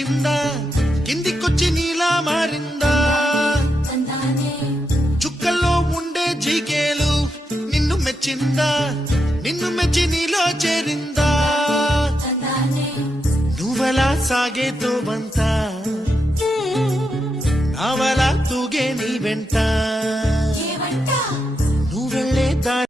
వచ్చిందా కిందికొచ్చి నీలా మారిందా చుక్కల్లో ఉండే జీకేలు నిన్ను మెచ్చిందా నిన్ను మెచ్చి నీలో చేరిందా నువ్వలా సాగేతో బంతా నావలా తూగే నీ వెంట నువ్వెళ్ళే దారి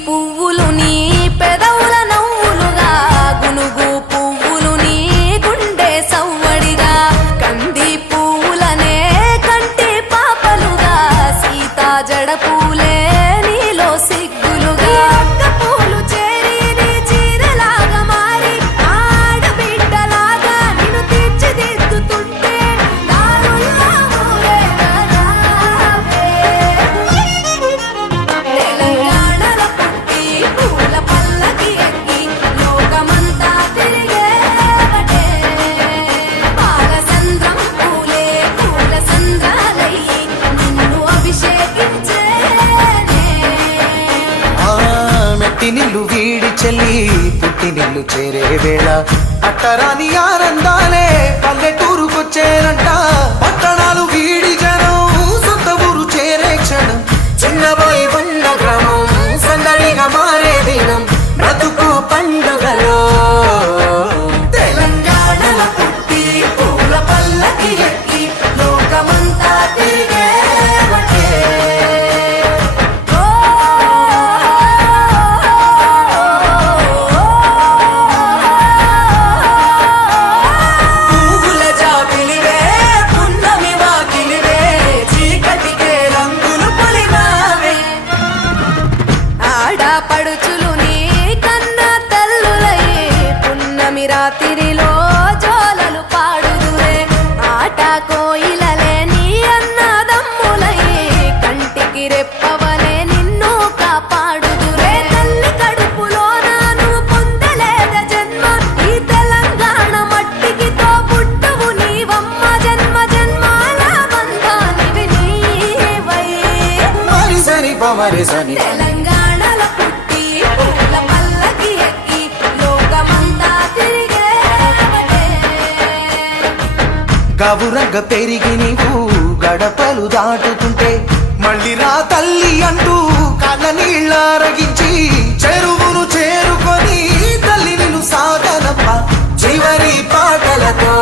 పువ్వులు నీ పెదవుల నవ్వులుగా గునుగు పువ్వులు నీ గుండె సవ్వడిగా కంది పువ్వులనే కంటి పాపలుగా సీతా జడ పూలే నీలో సిగ్గులుగా ఒక్క పూలు చేరి నీ చీరలాగా మారి ఆడబిడ్డలాగా నిన్ను తీర్చిదిద్దుతుంటే దారుల్లా ఊరేగారావే తెలంగాణలో పూల పల్లకి ఎక్కి లోకమంతా తిరిగేవటే పాలసంద్రం పూలే పూల సంద్రాలయ్యి నిన్ను అభిషేకించేనే మెట్టి నిల్లు వీడి చెల్లి పుట్టి నిల్లు చేరే వేళ అట్టరాని ఆనందాలే పల్లెటూరుకొచ్చేనంట పట్టణాలు వీడి జనం సొంత ఊరు చేరే క్షణం చిన్నబోయి బండ గ్రామం సందడిగా మారే దినం బ్రతుకు పండుగలో తెలంగాణలో పుట్టి పూల పల్లకి ఎక్కి లోకమంతా తిరిగేవటే పువ్వుల జాబిలివే పున్నమి వాకిలివే చీకటికే రంగులు పొలిమావే ఆడపడుచులు నీ కన్న తల్లులయ్యే పున్నమి రాత్రిలో జోలలు పాడుదురే ఆట కోయిలలే నీ అన్నదమ్ములయ్యే కంటికి రెప్పవలే నిన్ను కాపాడుదురే తల్లి కడుపులో నాను పొందలేద జన్మ ఈ తెలంగాణ మట్టికి తో పుట్టవు నీవమ్మ జన్మ జన్మాల బంధానివి నీవై మరిసని పమరిసని తెలంగాణలో పుట్టి పూల పల్లకి ఎక్కి లోకమంతా తిరిగేవటే గవురగ పెరిగి నీవు గడపలు దాటుతుంటే మళ్ళీ రా తల్లి అంటూ కళ్ళ నీళ్ళారగించి చెరువును చేరుకొని తల్లి నిన్ను సాగనప్ప చివరి పాటలతో